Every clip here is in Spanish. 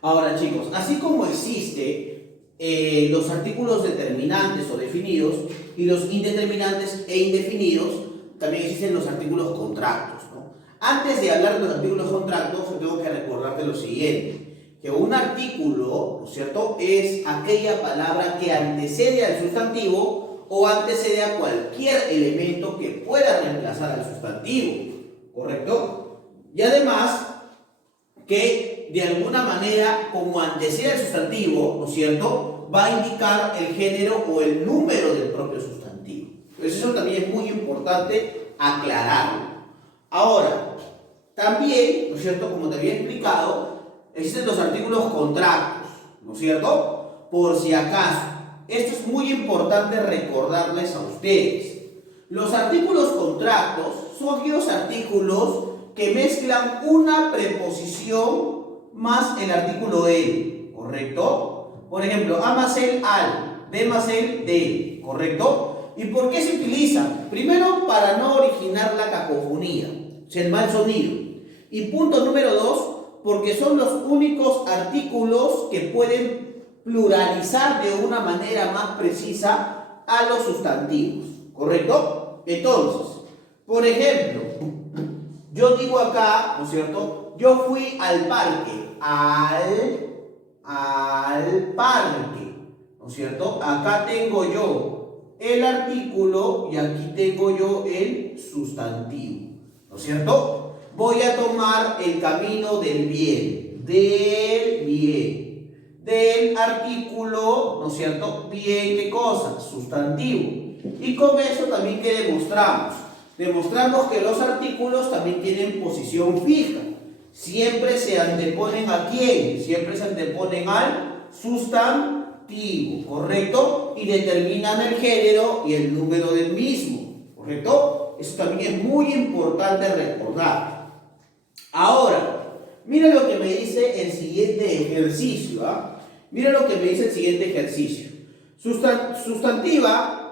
Ahora, chicos, así como existe los artículos determinantes o definidos y los indeterminantes e indefinidos, también existen los artículos contractos, ¿no? Antes de hablar de los artículos contractos, tengo que recordarte lo siguiente, que un artículo, ¿no es cierto?, es aquella palabra que antecede al sustantivo o antecede a cualquier elemento que pueda reemplazar al sustantivo, ¿correcto? Y además, que de alguna manera, como antecede al sustantivo, ¿no es cierto?, va a indicar el género o el número del propio sustantivo. Entonces eso también es muy importante aclararlo. Ahora, también, ¿no es cierto?, como te había explicado, existen los artículos contractos, ¿no es cierto?, por si acaso. Esto es muy importante recordarles a ustedes. Los artículos contractos son aquellos artículos que mezclan una preposición más el artículo el, ¿correcto? Por ejemplo, A más el al, B más el de, ¿correcto? ¿Y por qué se utilizan? Primero, para no originar la cacofonía, o sea, el mal sonido. Y punto número 2, porque son los únicos artículos que pueden pluralizar de una manera más precisa a los sustantivos, ¿correcto? Entonces, por ejemplo, yo digo acá, ¿no es cierto?, yo fui al parque, al parque, ¿no es cierto? Acá tengo yo el artículo y aquí tengo yo el sustantivo, ¿no es cierto? Voy a tomar el camino del bien, del artículo, ¿no es cierto? Bien, ¿qué cosa? Sustantivo. Y con eso también, ¿qué demostramos? Demostramos que los artículos también tienen posición fija. Siempre se anteponen ¿a quién? Siempre se anteponen al sustantivo, ¿correcto? Y determinan el género y el número del mismo, ¿correcto? Eso también es muy importante recordar. Ahora, mira lo que me dice el siguiente ejercicio, ¿ah? Mira lo que me dice el siguiente ejercicio. Sustantiva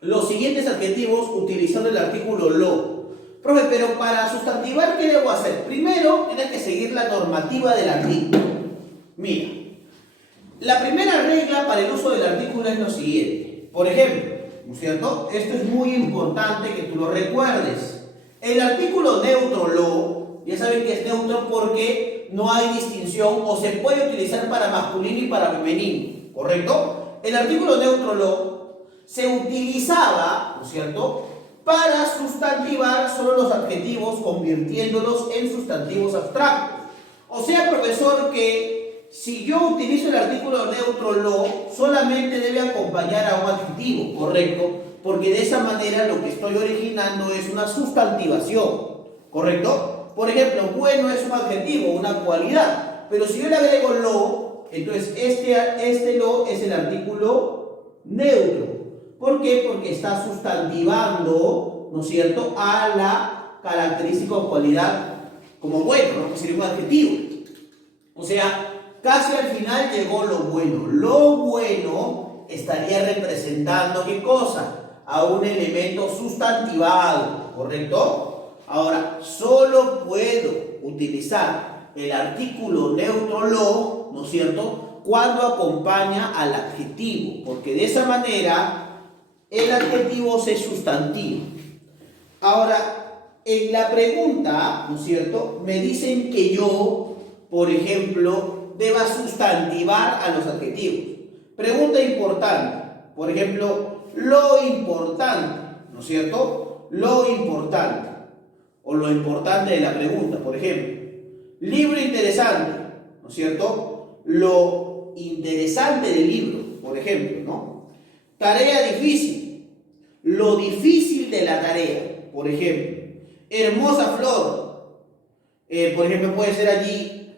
los siguientes adjetivos utilizando el artículo lo. Profe, pero para sustantivar, ¿qué debo hacer? Primero, tienes que seguir la normativa del artículo. Mira, la primera regla para el uso del artículo es lo siguiente. Por ejemplo, ¿no es cierto? Esto es muy importante que tú lo recuerdes. El artículo neutro lo, ya saben que es neutro porque no hay distinción o se puede utilizar para masculino y para femenino, ¿correcto? El artículo neutro lo se utilizaba, ¿no es cierto?, para sustantivar solo los adjetivos, convirtiéndolos en sustantivos abstractos. O sea, profesor, que si yo utilizo el artículo neutro lo, solamente debe acompañar a un adjetivo, ¿correcto? Porque de esa manera lo que estoy originando es una sustantivación, ¿correcto? Por ejemplo, bueno es un adjetivo, una cualidad, pero si yo le agrego lo, entonces este lo es el artículo neutro. ¿Por qué? Porque está sustantivando, ¿no es cierto?, a la característica o cualidad como bueno, ¿no?, que sería un adjetivo. O sea, casi al final llegó lo bueno. Lo bueno estaría representando, ¿qué cosa? A un elemento sustantivado, ¿correcto? Ahora, solo puedo utilizar el artículo neutro lo, ¿no es cierto?, cuando acompaña al adjetivo, porque de esa manera el adjetivo se sustantiva. Ahora, en la pregunta, ¿no es cierto?, me dicen que yo, por ejemplo, deba sustantivar a los adjetivos. Pregunta importante. Por ejemplo, lo importante, ¿no es cierto? Lo importante. O lo importante de la pregunta, por ejemplo. Libro interesante, ¿no es cierto? Lo interesante del libro, por ejemplo, ¿no? Tarea difícil. Lo difícil de la tarea, por ejemplo. Hermosa flor. Por ejemplo, puede ser allí,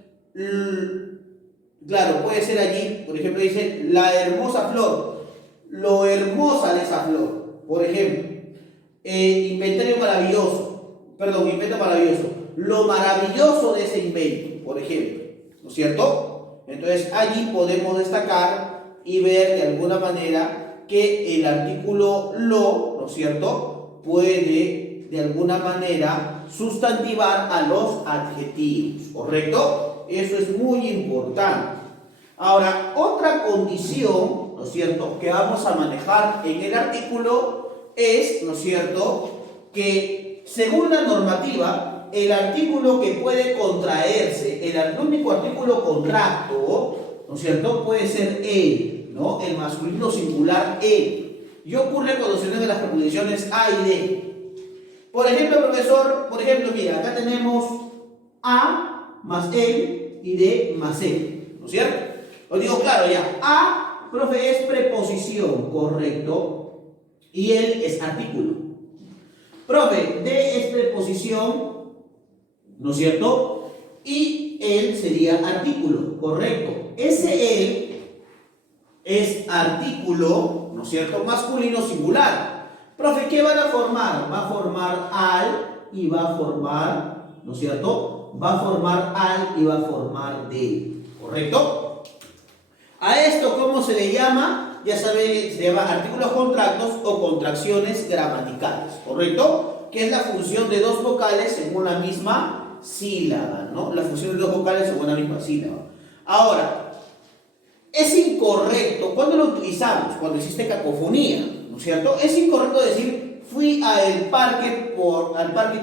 claro, puede ser allí, por ejemplo, dice la hermosa flor. Lo hermosa de esa flor, por ejemplo. Invento maravilloso. Lo maravilloso de ese invento, por ejemplo. ¿No es cierto? Entonces, allí podemos destacar y ver de alguna manera que el artículo lo, ¿no es cierto?, puede de alguna manera sustantivar a los adjetivos, ¿correcto? Eso es muy importante. Ahora, otra condición, ¿no es cierto?, que vamos a manejar en el artículo es, ¿no es cierto?, que según la normativa, el artículo que puede contraerse, el único artículo contracto, ¿no es cierto?, puede ser el, ¿no?, el masculino singular el. Y ocurre cuando se unen las preposiciones a y de. Por ejemplo, profesor, mira, acá tenemos a más el y de más el, ¿no es cierto? Os digo claro ya, a, profe, es preposición, correcto, y él es artículo. Profe, de es preposición, ¿no es cierto? Y él sería artículo, correcto. Ese él es artículo, ¿no es cierto?, masculino singular. Profe, ¿qué van a formar? Va a formar al y va a formar, ¿no es cierto?, va a formar al y va a formar de, ¿correcto? A esto, ¿cómo se le llama? Ya saben, se llama artículos contractos o contracciones gramaticales, ¿correcto? Que es la función de dos vocales en una misma sílaba, ¿no? La función de dos vocales en una misma sílaba. Ahora, es incorrecto, ¿cuándo lo utilizamos? Cuando existe cacofonía, ¿no es cierto? Es incorrecto decir, fui al parque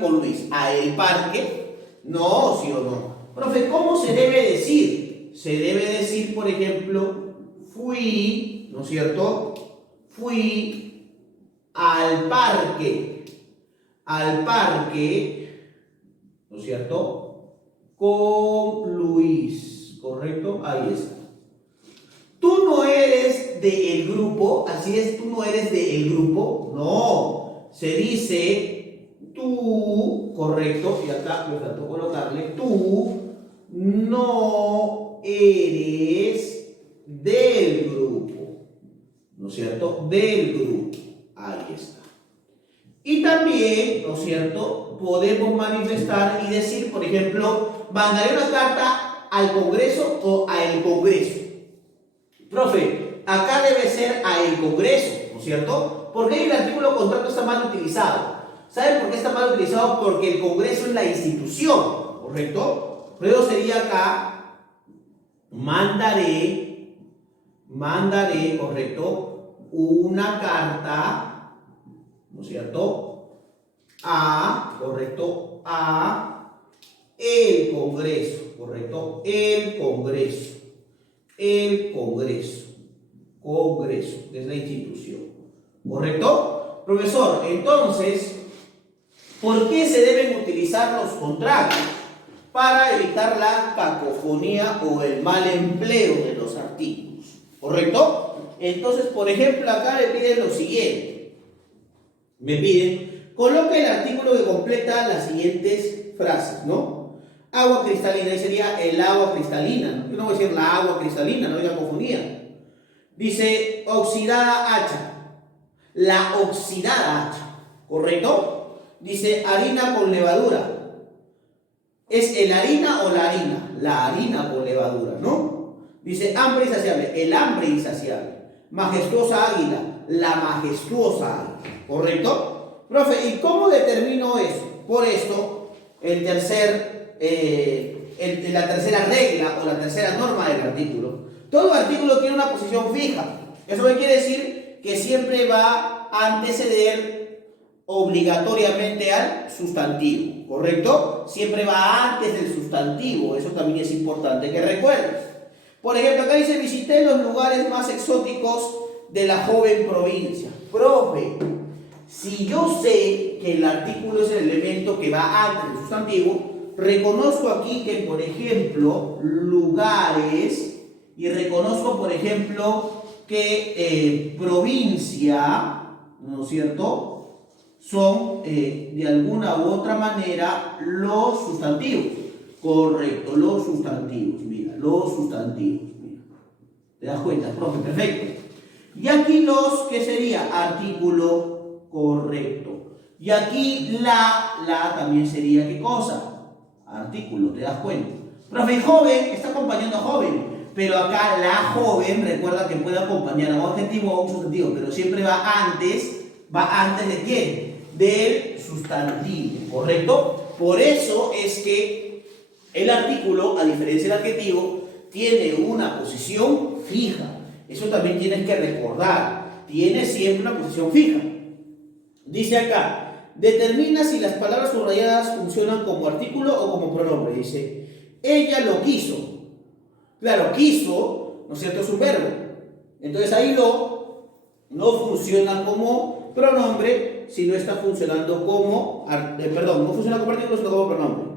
con Luis. ¿A el parque? No, ¿sí o no? Profe, ¿cómo se debe decir? Se debe decir, por ejemplo, fui, ¿no es cierto?, fui al parque, ¿no es cierto?, con Luis, ¿correcto? Ahí está. Tú no eres del grupo, así es, tú no eres del grupo, no, se dice tú, correcto, y acá me faltó colocarle tú no eres del grupo, ¿no es cierto? Del grupo, ahí está. Y también, ¿no es cierto?, podemos manifestar y decir, por ejemplo, mandaré una carta al Congreso o a el Congreso. Profe, acá debe ser a el Congreso, ¿no es cierto? Porque el artículo contrato está mal utilizado. ¿Saben por qué está mal utilizado? Porque el Congreso es la institución, ¿correcto? Luego sería acá, mandaré, correcto, una carta, ¿no es cierto?, correcto, a el Congreso, correcto, el Congreso, que es la institución, ¿correcto? Profesor, entonces, ¿por qué se deben utilizar los contratos? Para evitar la cacofonía o el mal empleo de los artículos, ¿correcto? Entonces, por ejemplo, acá me piden lo siguiente. Me piden, coloque el artículo que completa las siguientes frases, ¿no? Agua cristalina, ahí sería el agua cristalina, ¿no? Yo no voy a decir la agua cristalina, no hay cacofonía. Dice, oxidada hacha, la oxidada hacha, ¿correcto? Dice, harina con levadura. ¿Es el harina o la harina? La harina con levadura, ¿no? Dice hambre insaciable, el hambre insaciable. Majestuosa águila, la majestuosa águila, ¿correcto? Profe, ¿y cómo determino eso? Por esto, la tercera regla o la tercera norma del artículo. Todo artículo tiene una posición fija. Eso quiere decir que siempre va a anteceder obligatoriamente al sustantivo, ¿correcto? Siempre va antes del sustantivo, eso también es importante que recuerdes. Por ejemplo, acá dice, visité los lugares más exóticos de la joven provincia. Profe, si yo sé que el artículo es el elemento que va antes del sustantivo, reconozco aquí que, por ejemplo, lugares, y reconozco, por ejemplo, que provincia, ¿no es cierto?, son de alguna u otra manera los sustantivos. Correcto, los sustantivos. Mira, los sustantivos. Mira. ¿Te das cuenta, profe? Perfecto. Y aquí los, ¿qué sería? Artículo, correcto. Y aquí la también sería, ¿qué cosa? Artículo, ¿te das cuenta? Profe, joven, está acompañando a joven. Pero acá la joven, recuerda que puede acompañar a un adjetivo o a un sustantivo, pero siempre va antes de quién? Del sustantivo, ¿correcto? Por eso es que El artículo, a diferencia del adjetivo, tiene una posición fija. Eso también tienes que recordar. Tiene siempre una posición fija. Dice acá, determina si las palabras subrayadas funcionan como artículo o como pronombre. Dice, ella lo quiso. Claro, quiso, ¿no es cierto?, es un verbo. Entonces ahí lo no funciona como pronombre, sino está funcionando como, no funciona como artículo, sino como pronombre.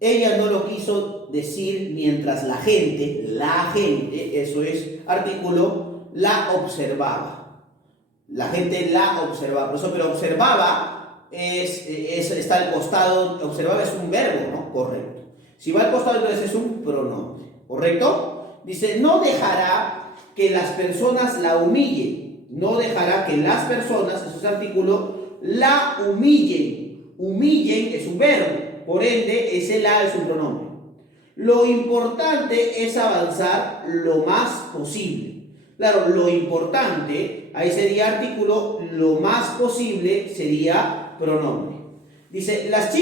Ella no lo quiso decir mientras la gente, eso es artículo, la observaba. La gente la observaba. Por eso, pero observaba está al costado, observaba es un verbo, ¿no? Correcto. Si va al costado, entonces es un pronombre. ¿Correcto? Dice, no dejará que las personas la humillen. No dejará que las personas, eso es artículo, la humillen. Humillen es un verbo. Por ende, ese la es un pronombre. Lo importante es avanzar lo más posible. Claro, lo importante, ahí sería artículo, lo más posible sería pronombre. Dice, las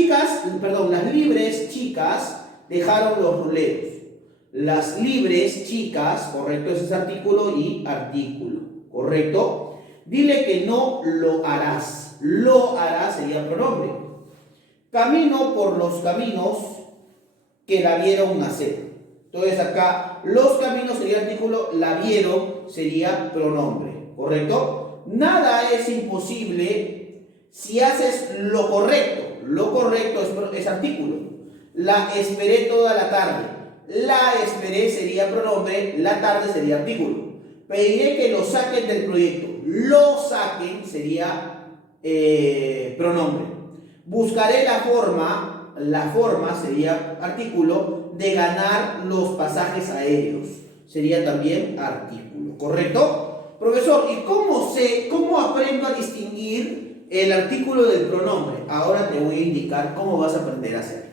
libres chicas dejaron los ruleros. Las libres chicas, correcto, ese es artículo y artículo, correcto. Dile que no lo harás. Lo harás sería pronombre. Camino por los caminos que la vieron nacer. Entonces acá los caminos sería artículo, la vieron sería pronombre, ¿correcto? Nada es imposible si haces lo correcto. Lo correcto es artículo. La esperé toda la tarde. La esperé sería pronombre, la tarde sería artículo. Pediré que lo saquen del proyecto. Lo saquen sería pronombre. Buscaré la forma sería artículo, de ganar los pasajes aéreos. Sería también artículo, ¿correcto? Profesor, ¿y cómo aprendo a distinguir el artículo del pronombre? Ahora te voy a indicar cómo vas a aprender a hacerlo.